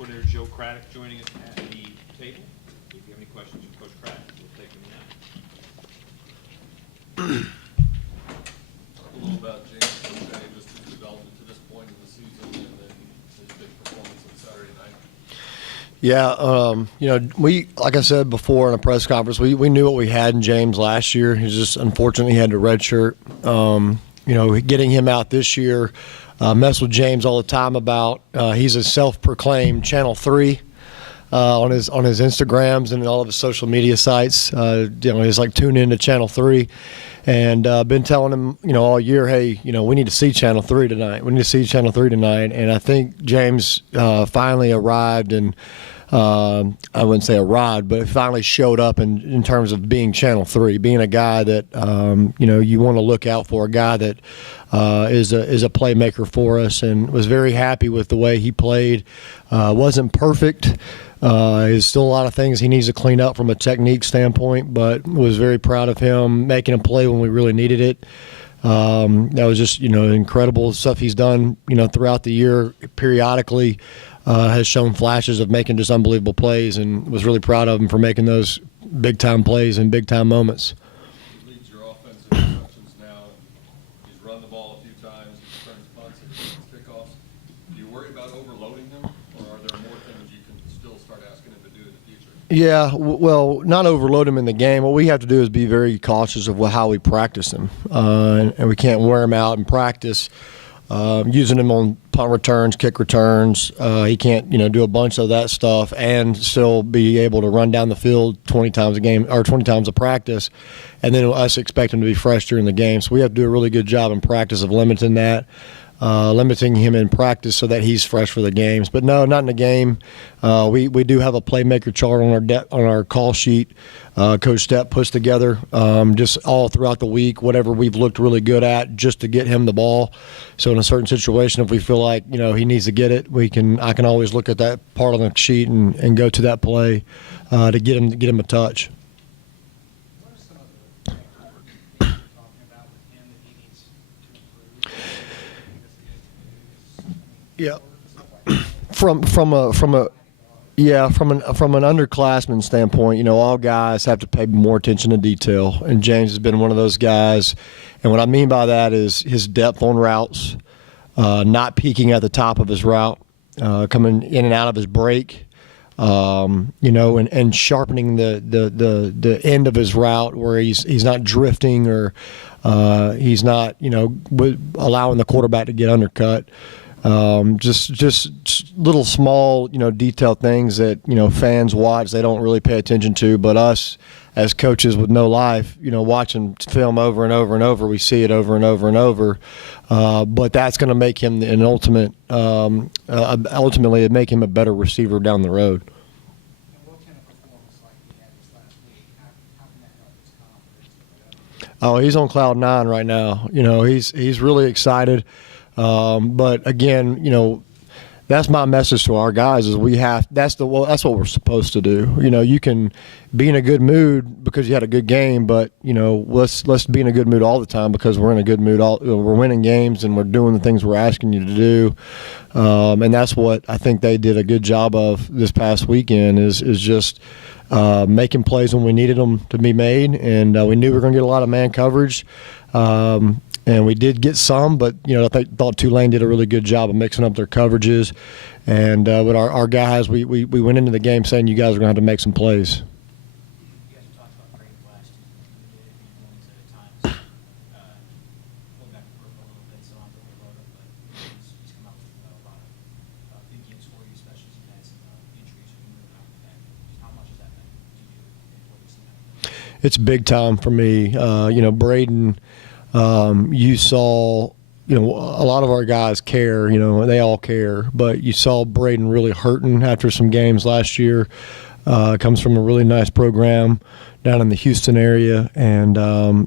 coordinator Joe Craddock joining us at the table. If you have any questions for Coach Craddock, we'll take them now. A little about James O'Shea, just his development to this point in the season, and then his big performance on Saturday night. Yeah, we, like I said before in a press conference, we knew what we had in James last year. He's just unfortunately he had to redshirt. Getting him out this year, mess with James all the time about he's a self-proclaimed Channel 3 on his Instagrams and all of his social media sites. He's like tuned into Channel 3. And been telling him, all year, hey, we need to see Channel 3 tonight. We need to see Channel 3 tonight. And I think James finally arrived, and I wouldn't say arrived, but finally showed up in terms of being Channel 3, being a guy that, you want to look out for, a guy that is a playmaker for us, and was very happy with the way he played. Wasn't perfect. There's still a lot of things he needs to clean up from a technique standpoint, but was very proud of him making a play when we really needed it. That was just, incredible stuff he's done, throughout the year periodically. Has shown flashes of making just unbelievable plays, and was really proud of him for making those big-time plays and big-time moments. He leads your offense in receptions now. He's run the ball a few times. He returns punts and kickoffs. Do you worry about overloading him, or are there more things you can still start asking him to do in the future? Yeah, well, not overload him in the game. What we have to do is be very cautious of how we practice him, and we can't wear him out in practice. Using him on punt returns, kick returns, he can't, do a bunch of that stuff and still be able to run down the field 20 times a game or 20 times a practice, and then us expect him to be fresh during the game. So we have to do a really good job in practice of limiting that. Limiting him in practice so that he's fresh for the games. But no, not in the game. We do have a playmaker chart on our call sheet. Coach Stepp puts together just all throughout the week, whatever we've looked really good at, just to get him the ball. So in a certain situation, if we feel like he needs to get it, I can always look at that part on the sheet and go to that play to get him a touch. What are some of the things you're talking about with him that he needs to improve? Yeah, from an underclassman standpoint, all guys have to pay more attention to detail, and James has been one of those guys. And what I mean by that is his depth on routes, not peaking at the top of his route, coming in and out of his break, and sharpening the end of his route where he's not drifting or he's not allowing the quarterback to get undercut. Just little small, detailed things that, fans watch, they don't really pay attention to, but us as coaches with no life, watching film over and over and over, we see it over and over and over. But that's going to make him an ultimately make him a better receiver down the road. And what kind of performance like he had this last week? How can that help his confidence? Oh, he's on cloud 9 right now. He's really excited. But again, that's my message to our guys is that's what we're supposed to do. You can be in a good mood because you had a good game, but let's be in a good mood all the time because we're in a good mood. We're winning games and we're doing the things we're asking you to do. And that's what I think they did a good job of this past weekend is just making plays when we needed them to be made, and we knew we were going to get a lot of man coverage. And we did get some, but I thought Tulane did a really good job of mixing up their coverages. And with our guys, we went into the game saying you guys are going to have to make some plays. You guys were talking about Great West. You did it points at times. Pulled back the curve a little bit, so I'm overloaded, but he's come out with a lot of big games for you, especially as you had some injuries when you moved out of that. How much has that meant to you and what you've seen? It's big time for me. Braden. You saw, a lot of our guys care, they all care, but you saw Braden really hurting after some games last year. Comes from a really nice program down in the Houston area, and,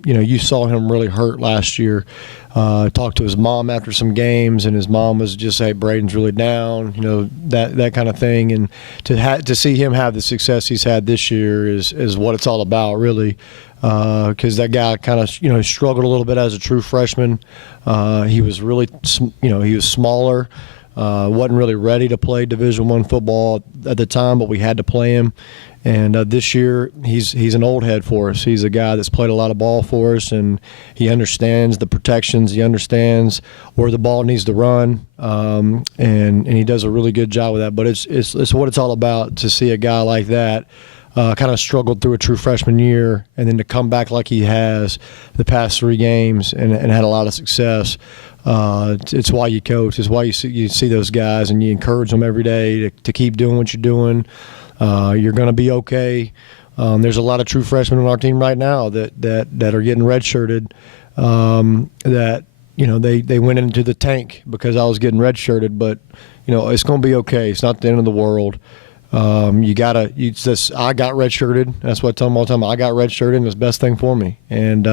you saw him really hurt last year. Talked to his mom after some games, and his mom was just, hey, Braden's really down, that kind of thing. And to see him have the success he's had this year is what it's all about, really. Because that guy kind of, struggled a little bit as a true freshman. He was really, he was smaller. Wasn't really ready to play Division I football at the time, but we had to play him. And this year, he's an old head for us. He's a guy that's played a lot of ball for us, and he understands the protections. He understands where the ball needs to run, and he does a really good job with that. But it's what it's all about to see a guy like that kind of struggled through a true freshman year, and then to come back like he has the past 3 games and had a lot of success. It's why you coach. It's why you see those guys and you encourage them every day to keep doing what you're doing. You're going to be okay. There's a lot of true freshmen on our team right now that are getting redshirted. That they went into the tank because I was getting redshirted, but it's going to be okay. It's not the end of the world. I got redshirted. That's what I tell them all the time. I got redshirted, and it's the best thing for me. And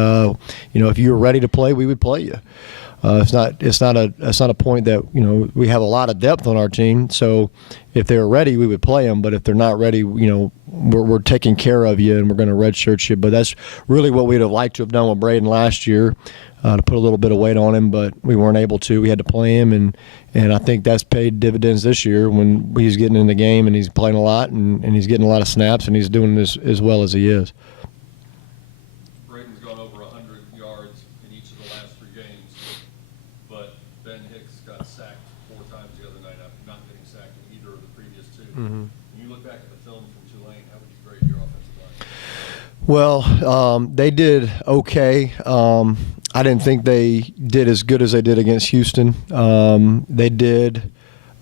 if you were ready to play, we would play you. It's not a point that we have a lot of depth on our team. So if they were ready, we would play them. But if they're not ready, we're taking care of you and we're going to redshirt you. But that's really what we'd have liked to have done with Braden last year, to put a little bit of weight on him. But we weren't able to. We had to play him, and I think that's paid dividends this year when he's getting in the game and he's playing a lot and he's getting a lot of snaps and he's doing this as well as he is. Braden's gone over 100 yards in each of the last 3 games, but Ben Hicks got sacked 4 times the other night after not getting sacked in either of the previous 2. Mm-hmm. When you look back at the film from Tulane, how would you grade your offensive line? Well, they did okay. I didn't think they did as good as they did against Houston. They did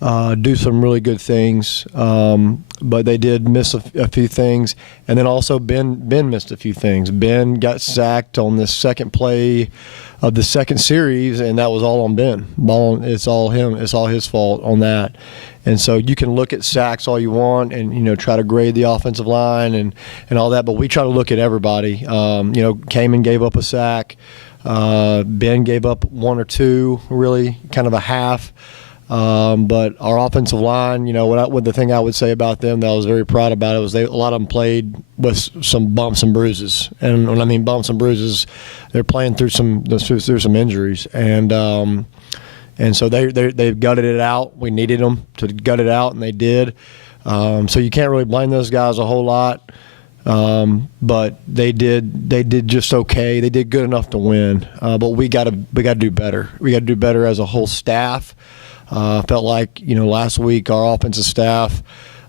do some really good things, but they did miss a few things. And then also Ben missed a few things. Ben got sacked on the second play of the second series, and that was all on Ben. It's all him. It's all his fault on that. And so you can look at sacks all you want and, try to grade the offensive line and all that, but we try to look at everybody. Kamen gave up a sack. Ben gave up 1 or 2, really, kind of a half. But our offensive line, what the thing I would say about them that I was very proud about it was a lot of them played with some bumps and bruises. And when I mean bumps and bruises, they're playing through some injuries. And so they gutted it out. We needed them to gut it out, and they did. So you can't really blame those guys a whole lot. But they did just okay. They did good enough to win. But we got to do better. We got to do better as a whole staff. Felt like last week our offensive staff,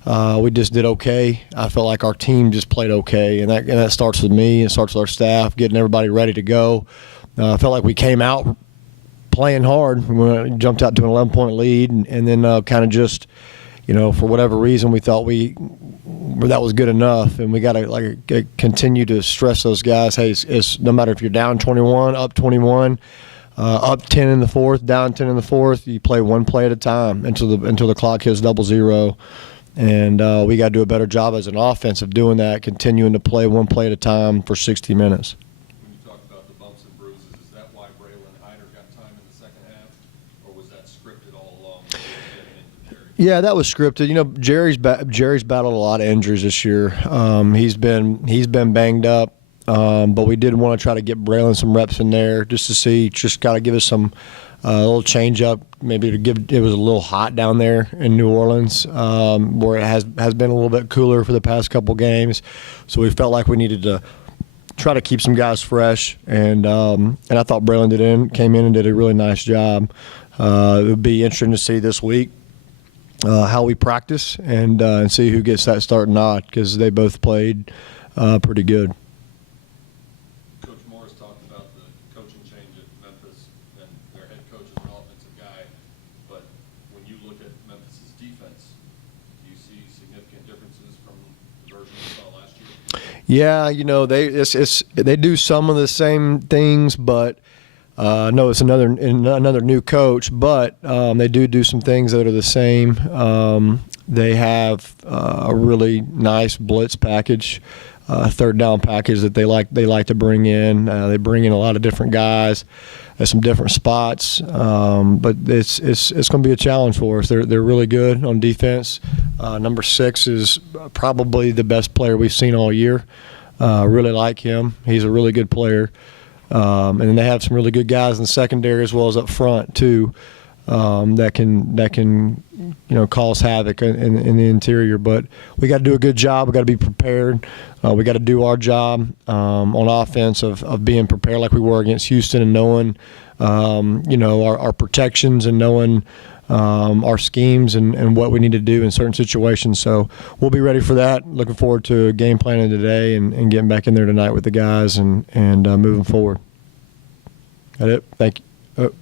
we just did okay. I felt like our team just played okay, and that starts with me. It starts with our staff getting everybody ready to go. I felt like we came out playing hard. We jumped out to an 11-point lead, and then kind of just, for whatever reason, we thought that was good enough, and we got to continue to stress those guys. Hey, it's no matter if you're down 21, up 21, up 10 in the fourth, down 10 in the fourth, you play one play at a time until the clock hits 0-0. And we got to do a better job as an offense of doing that, continuing to play one play at a time for 60 minutes. When you talk about the bumps and bruises, is that why Braylon Hyder got time in the second half, or was that scripted all along? Yeah, that was scripted. Jerry's battled a lot of injuries this year. He's been banged up, but we did want to try to get Braylon some reps in there just to see, just got to give us some a little change up, maybe to give. It was a little hot down there in New Orleans, where it has been a little bit cooler for the past couple games, so we felt like we needed to try to keep some guys fresh, and I thought Braylon came in and did a really nice job. It would be interesting to see this week how we practice and see who gets that start or not, because they both played pretty good. Coach Morris talked about the coaching change at Memphis, and their head coach is an offensive guy. But when you look at Memphis's defense, do you see significant differences from the version we saw last year? Yeah, they do some of the same things, but no, it's another new coach. But they do some things that are the same. They have a really nice blitz package, third down package that they like to bring in. They bring in a lot of different guys at some different spots, but it's going to be a challenge for us. They're really good on defense. Number 6 is probably the best player we've seen all year. Really like him. He's a really good player. And then they have some really good guys in the secondary as well as up front too. that can cause havoc in the interior. But we got to do a good job. We got to be prepared. We got to do our job on offense of being prepared like we were against Houston, and knowing our protections, and knowing our schemes and what we need to do in certain situations. So we'll be ready for that. Looking forward to game planning today and getting back in there tonight with the guys and moving forward. That it? Thank you.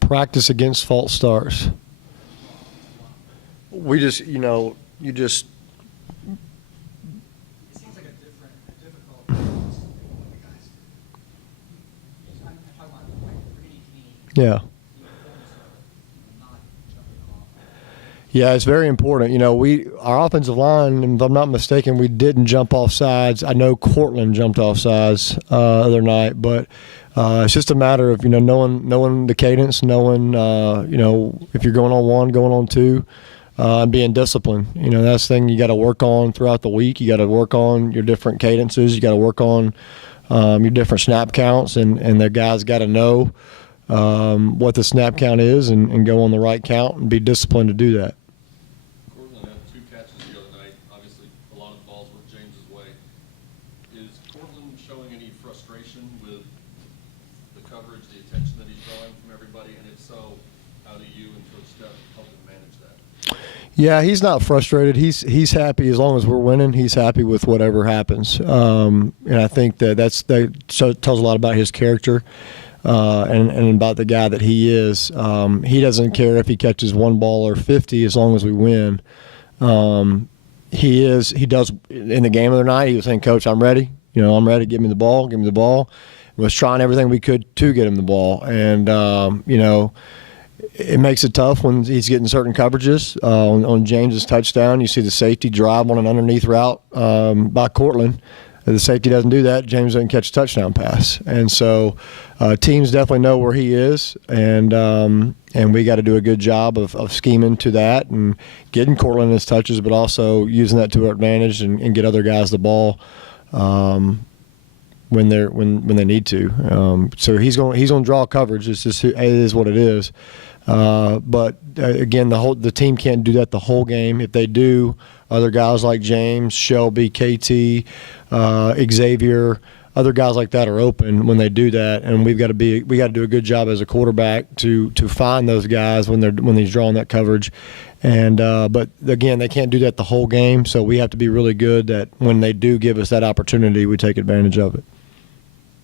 Practice against false starts. We just, you just. It seems like a difficult practice for the guys. I'm talking about like pretty clean. Yeah. Not jumping off. Yeah, it's very important. Our offensive line, if I'm not mistaken, we didn't jump off sides. I know Cortland jumped off sides other night, but it's just a matter of knowing the cadence, knowing if you're going on one, going on two, and being disciplined. That's the thing you got to work on throughout the week. You got to work on your different cadences. You got to work on your different snap counts, and the guys got to know what the snap count is and go on the right count and be disciplined to do that. Cortland had 2 catches the other night. Obviously, a lot of the balls went James's way. Is Cortland showing any frustration with the coverage, the attention that he's drawing from everybody? And if so, how do you and Coach Steph help him manage that? Yeah, he's not frustrated. He's happy as long as we're winning. He's happy with whatever happens. And I think that tells a lot about his character. And about the guy that he is. He doesn't care if he catches 1 ball or 50 as long as we win. He does in the game of the night. He was saying, "Coach, I'm ready. I'm ready. Give me the ball. Give me the ball." He was trying everything we could to get him the ball, and it makes it tough when he's getting certain coverages. On James's touchdown, you see the safety drive on an underneath route by Cortland. If the safety doesn't do that, James doesn't catch a touchdown pass. And so teams definitely know where he is, and we got to do a good job of scheming to that and getting Cortland his touches, but also using that to our advantage and get other guys the ball when they need to. So he's going to draw coverage. It is what it is. But again, the team can't do that the whole game. If they do, other guys like James, Shelby, KT, Xavier, other guys like that are open when they do that, and we got to do a good job as a quarterback to find those guys when he's drawing that coverage. And but again, they can't do that the whole game, so we have to be really good that when they do give us that opportunity, we take advantage of it.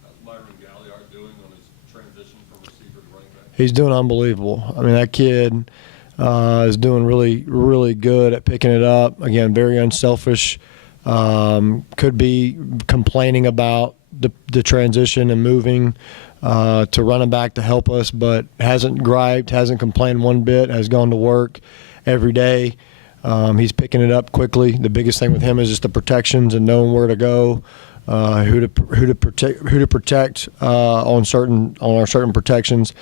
How's Myron Galliard doing on his transition from receiver to running back? He's doing unbelievable. I mean, that kid is doing really, really good at picking it up. Again, very unselfish. Could be complaining about the transition and moving to running back to help us, but hasn't griped, hasn't complained one bit, has gone to work every day. He's picking it up quickly. The biggest thing with him is just the protections and knowing where to go, who to protect on our certain protections,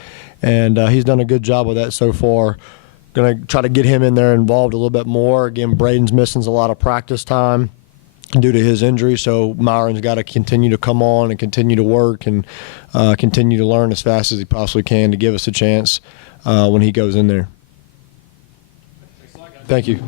and he's done a good job with that so far. Going to try to get him in there involved a little bit more. Again, Braden's missing a lot of practice time due to his injury, so Myron's got to continue to come on and continue to work and continue to learn as fast as he possibly can to give us a chance when he goes in there. Thank you.